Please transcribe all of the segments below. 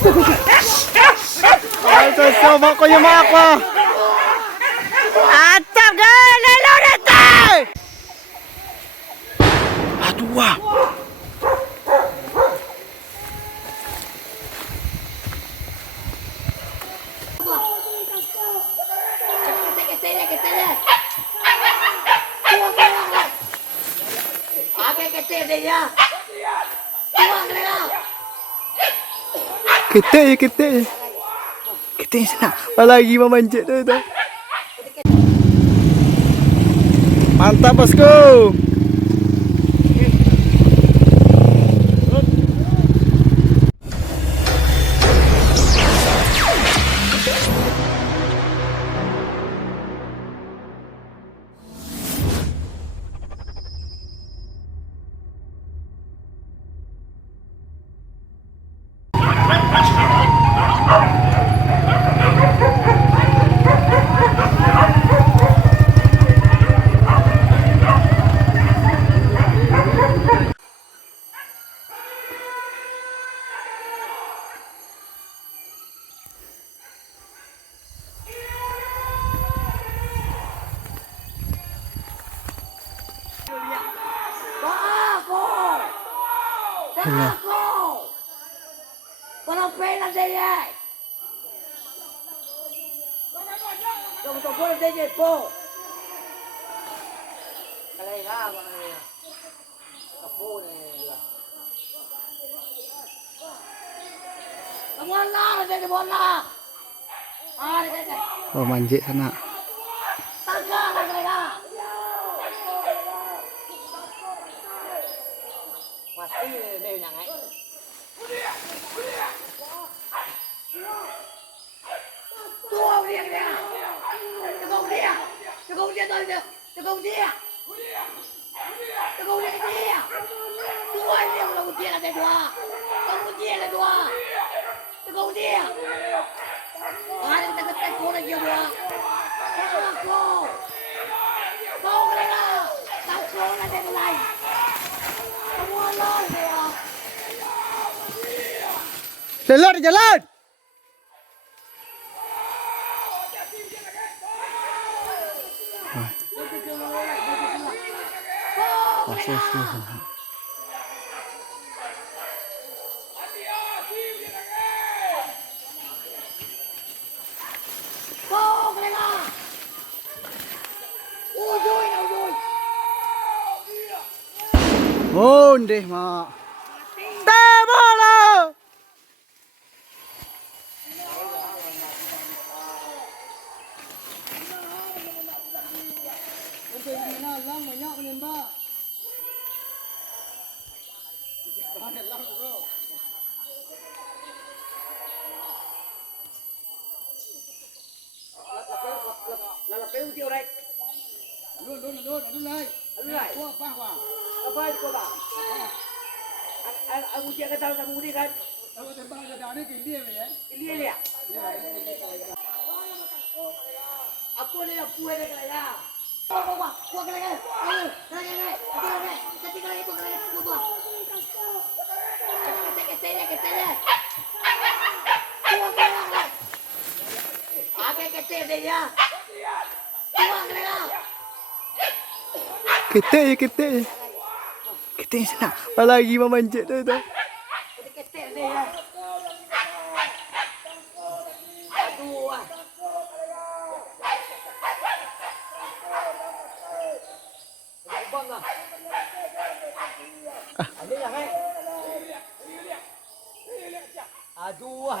Ay, sasama ko yung mga ako. Atap ka! Lalo na ito! Aduh, wah. Kita sana. Lagi memanjat tu. Mantap bosku. Walang pera dele. Tunggu dele po. Kalay nga mga kapo nila. Wala, dele wala. Ah, dele. Oh, manjat sana. Tangga kalay. Pasti dele yang ai. Tua dia dia. Tegong dia. Tegong dia tu dia. Tegong dia. Tegong dia dia. Tua dia tegong dia ada dua. Tegong dia ada dua. Tegong dia. Ada tegong tegong lagi dua. Aku. Kau kena. Kau ada lain. Semua lain dia. Jalan, jalan. Kau kena. Ujui, ujui. Oh, deh, mak. Bola. Lalapin tiêu đây. Luôn này. Qua ba qua. Apa itu qua ba? Aku cek kata kamu ni kan. Aku tembak ke dah ni ke dia ya. Dia dia. Aku ni aku ada kaya. Wah, gua kena. Kena. Tapi kalau itu kena gua. Ketele. Gua kena. Apa ketele dia? Gua kena. Kita sana. Lagi memanjat tu. Ketele dia. Aduh. Bangga. Ada yang hai. Aduh.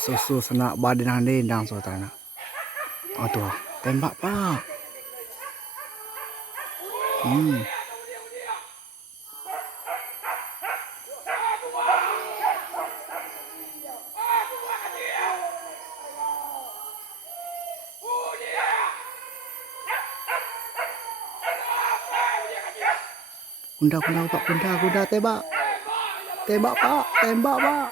Susu sana badan dendang sultana. Oh tu, tembak pak. Kuda pak, kuda tembak. Tembak pak, tembak pak.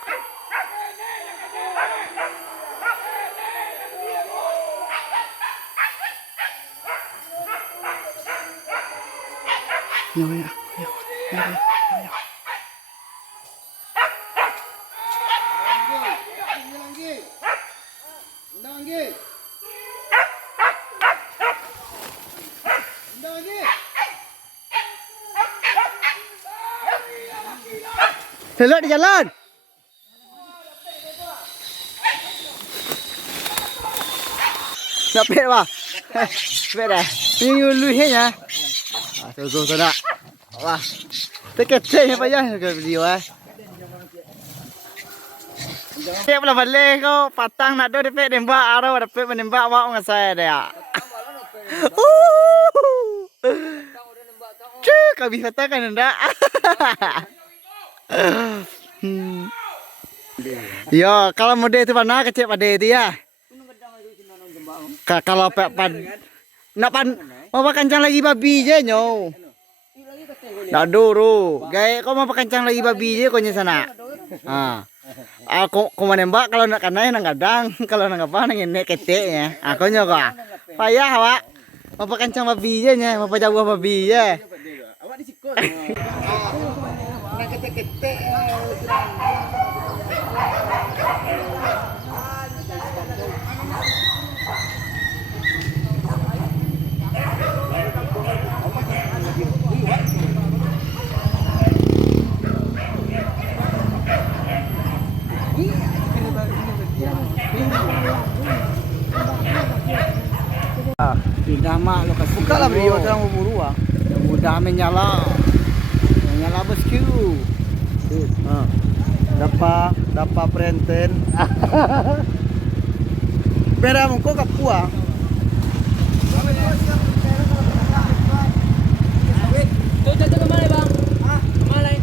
Ya, ya, ya, ya, ya. Lelak di jalan. Dapat pak. Dapat dah. Ini ulu ya. So nak. Wah. Terkecil payah ke video Siap lah balik kau patang nak tu dapat nembak arah dapat menembak awak ngasai dia. Cuk, kau bisa katakan enggak? Ya, kalau mode itu mana kecil pada itu ya. Kalau nak mau kencang lagi babi je nyo. Dah dulu, gay kau mau kencang lagi babi je kau sana. Aku menembak kalau nak kanai nang gadang, kalau nang apa nang ini keteknya. Aku nyoba. Payah awak. Mau kencang babi je nya, mau jauh babi je. Awak disikut. Nang ketek-ketek. Pindah mak lokasi. Buka lah beri orang berburu ah. Yang mudah menyala. Menyala bosku. Dapat perenten. Pera mungko kapua. Tuh kemana bang? Kemana?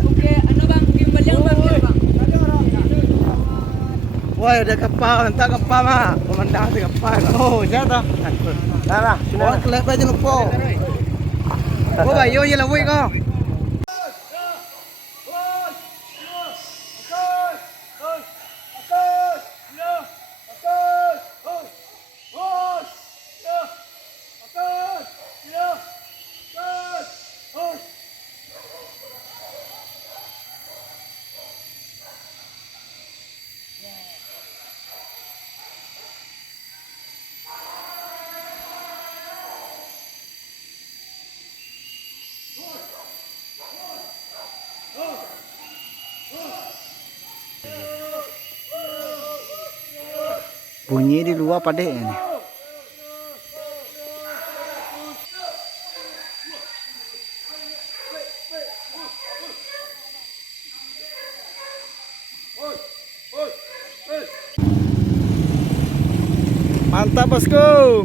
Oke, ano bang? Gimbal bang? Wah, ada kapal, entah kapal mah. Pemandang ada kapal. Oh, jatuh. Dah, oh, kelep aja lupa. Oh, bayo je lah wei kau. Bunyi di luar pada ini. Mantap bosku.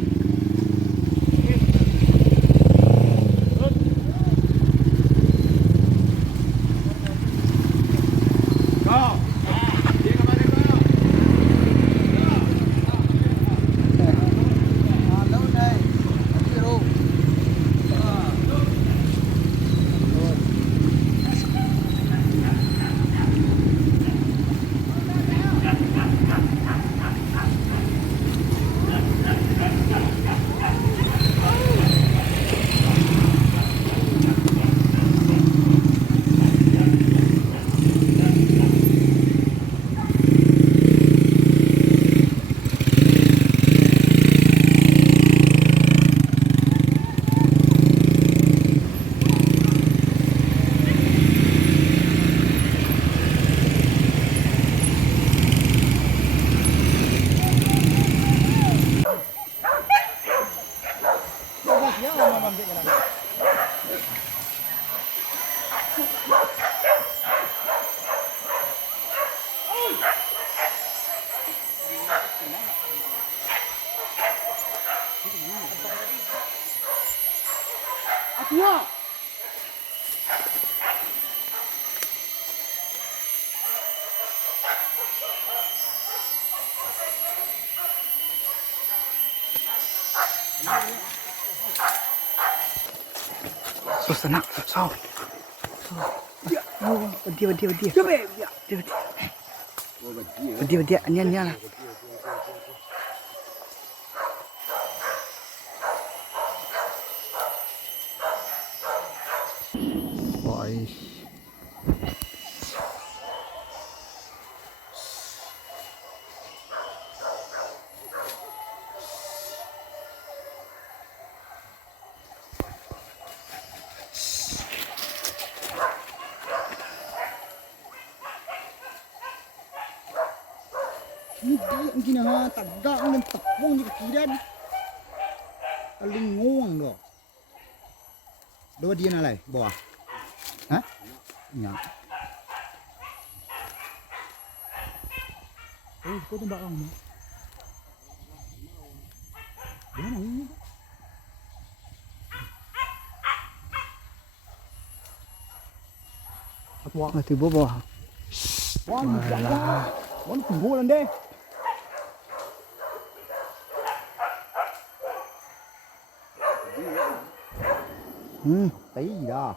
Terus tenang, so. Dia. Oh, dia. Dia. Anian. Boy. Hindi gina taga ng takbong di kakiran. Alinguang do. Do dia nalai bawah. Hah? Ya. Kau tembak kamu. Dia mana ini? Apa? Tiba bawah. Wah, wah, kumpulan deh. Tí gì đó.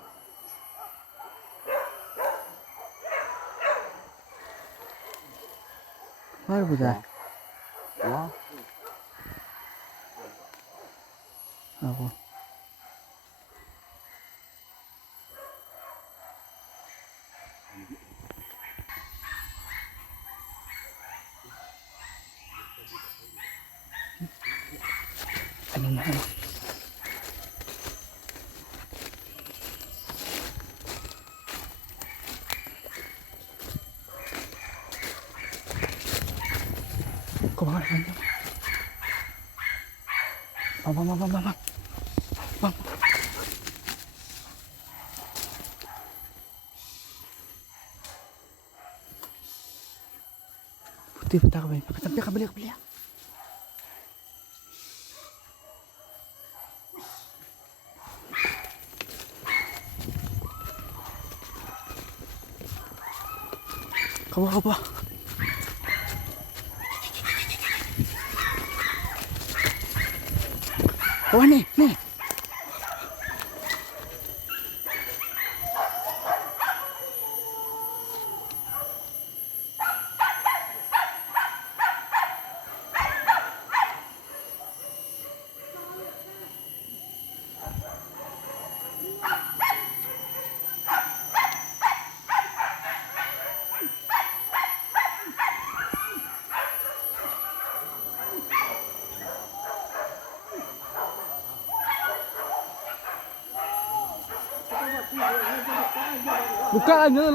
Mana punya? Wah. Apa? Ano? Kemana ini? Bang. Putih petang kembali. Tapi kembali. Kamu apa? Oh nih.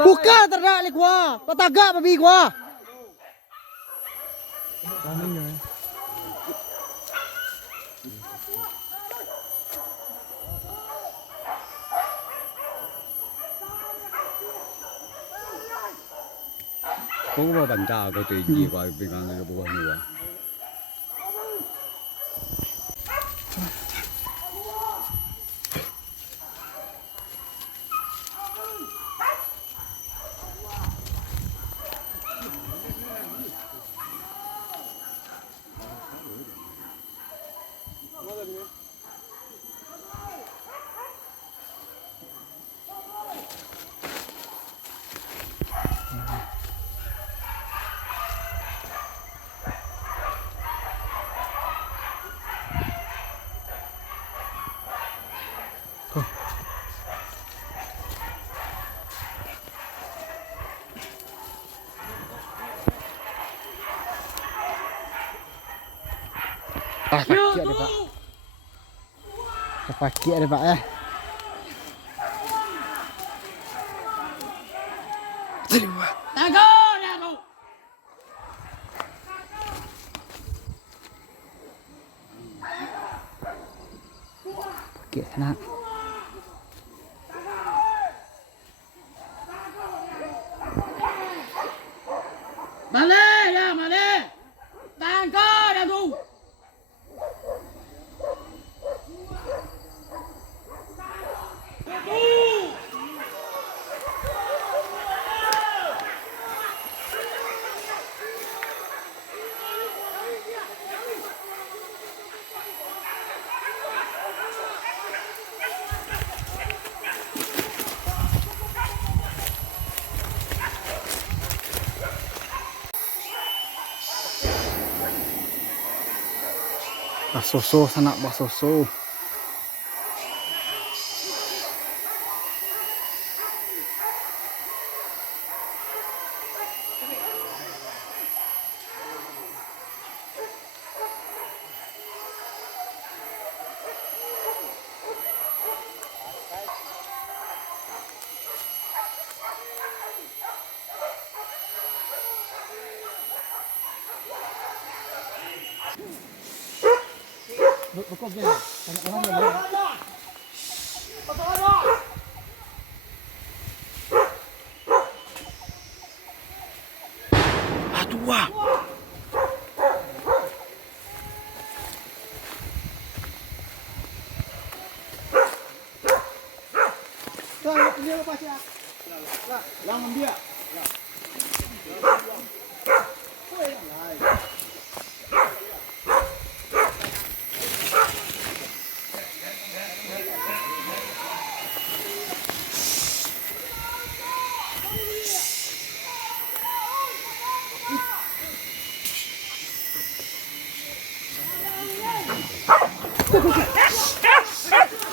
Buka ternak ni gua. Kau tagak babi gua. Có cái bánh trà có tiền gì qua bên ăn cái bộ này qua. Pagi ada Pak ya. Pagi enak. Male. Tangko dah tu. Basoso sana basoso. Aduh wah.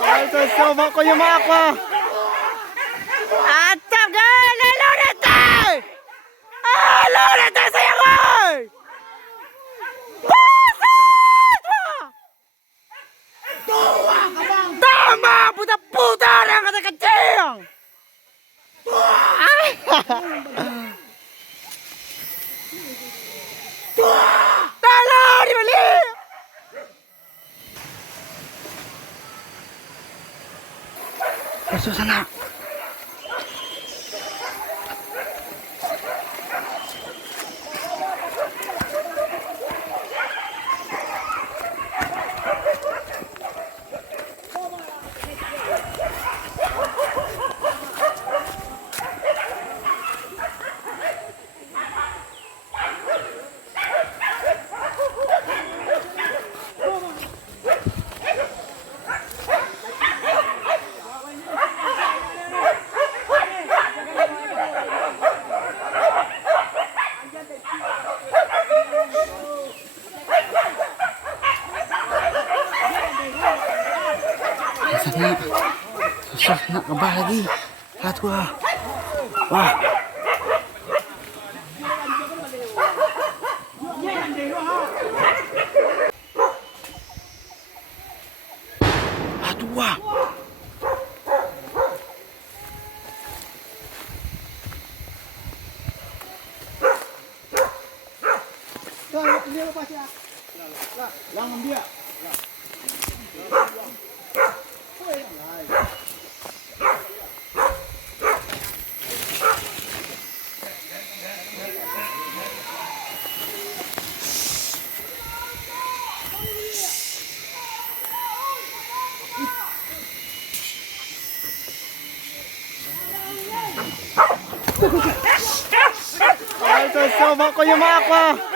Ay, sasama ko yung mga ko. Atap ka! Lalunete! Lalunete sa'yo ko! Tama! Puta-puta na ang katakaching! Ay! Talo! Di mali! Masuk sana. Sana. Susah nak kebal lagi. Lihat gua. Wah. Aduh wah. Dia lepas ya. Lang dia. Ay, sasama ko yung mga ko.